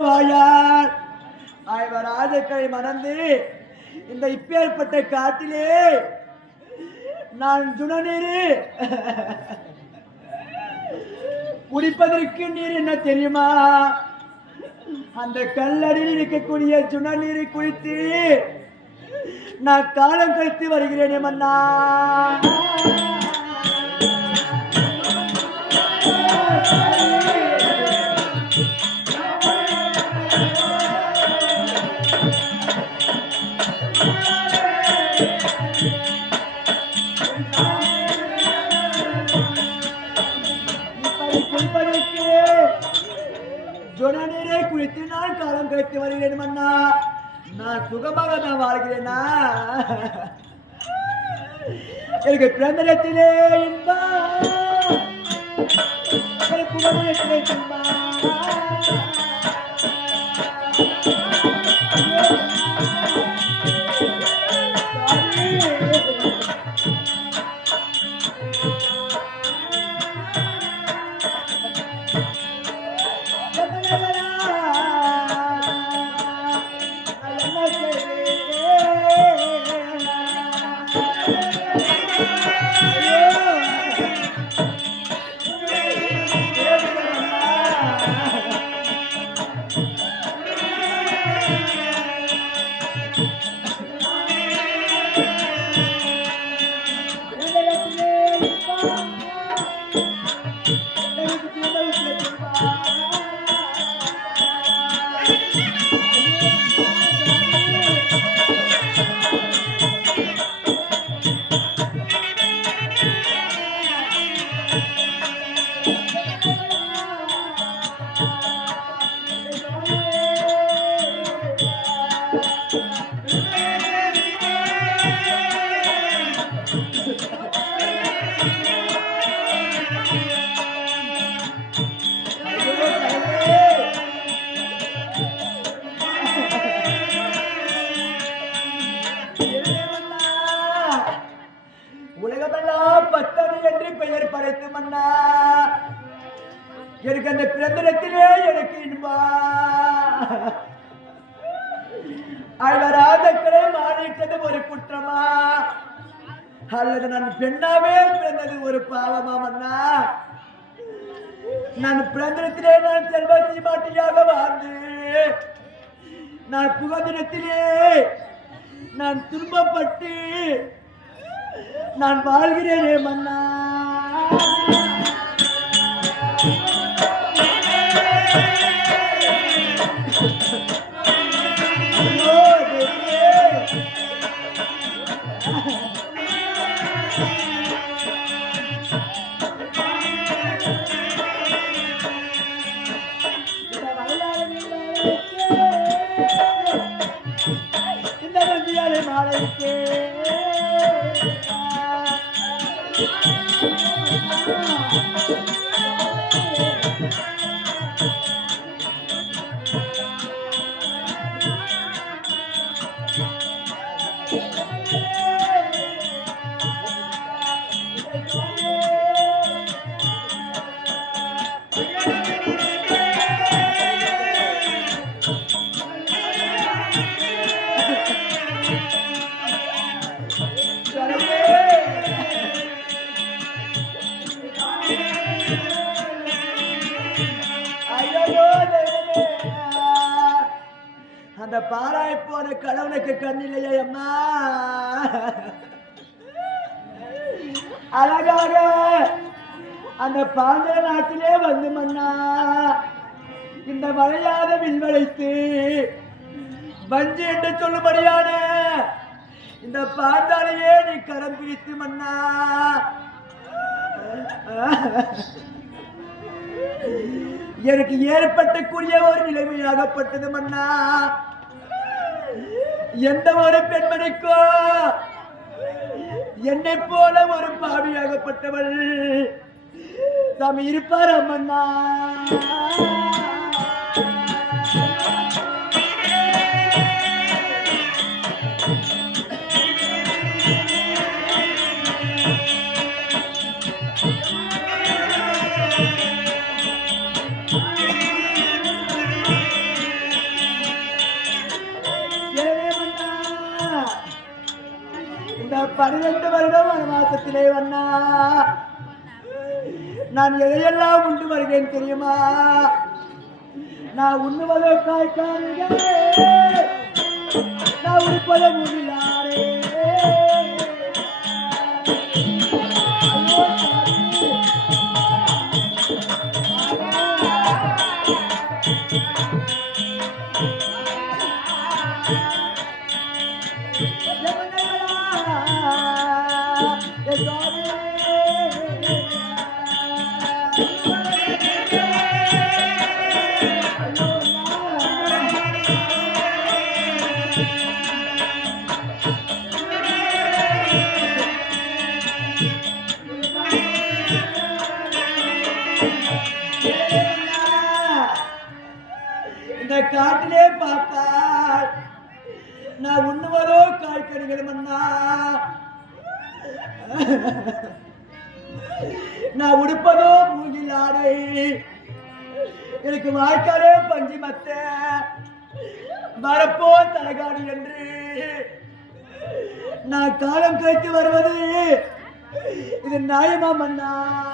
வாயார். ஆய்வர் ராஜக்கரை மறந்து இந்த இப்பேற்பட்ட காட்டிலே நான் துணநீரு. குடிப்பதற்கு நீர் என்ன தெரியுமா? அந்த கல்லடியில் இருக்கக்கூடிய சுனநீரை குளித்து நான் காலம் கழித்து வருகிறேன் மன்னா. இப்படி குளிப்பதற்கு நான் காலம் கழித்து வருகிறேன் மன்னா. நான் சுகமாக தான் வாழ்கிறேனா எனக்கு பிறந்தத்திலே இன்பா. எனக்கு உடனே இன்பா. படைத்தும் அண்ணா எனக்கு அந்த பிரந்தனத்திலே எனக்கு இன்பா. அழகாதக்களை மாறிட்டது ஒரு குற்றமா? அல்லது நான் பெண்ணாவே பிறந்தது ஒரு பாவமா மன்னா? நான் பிறந்தனத்திலே நான் செல்வ சீமாட்டியாக வாழ்ந்து நான் புகதினத்திலே நான் துன்பப்பட்டு நான் வாழ்கிறேனே மன்னா. Thank you. அந்த பாராய் போன கடவுளுக்கு கண்ணில்லையே அம்மா. அழகாக அந்த பாண்டிய நாட்டிலே வந்து மன்னா இந்த மழையாத வில்வளைத்து வஞ்சி என்று சொல்லும்படியான இந்த பாண்டாலையே நீ கரம் பிடித்து மன்னா. எனக்கு ஏற்பட்டக்கூடிய ஒரு நிலைமையாகப்பட்டது மன்னா. எந்த ஒரு பெண்மணிக்கோ? என்னை போல ஒரு பாவியாகப்பட்டவள். தாம் இருப்பார் அம்மன்னா பன்னிரண்டு வருடம் வனவாசத்திலே வந்தா. நான் எதையெல்லாம் உண்டு வருகிறேன் தெரியுமா? நான் உண்ணுவதோ காய்க்கானே நான் உடுப்பதோ முடியலாரே இந்த காட்டிலே பார்த்தா நான் உண்ணுவதோ காய்கறிகள் அண்ணா நான் உடுப்பதோ மூங்கில் ஆடை. எனக்கு வாய்க்காலே பஞ்சு மத்த. வரப்போ தலைகாணி என்று. நான் காலம் கழித்து வருவது. இது நியாயமா மன்னா?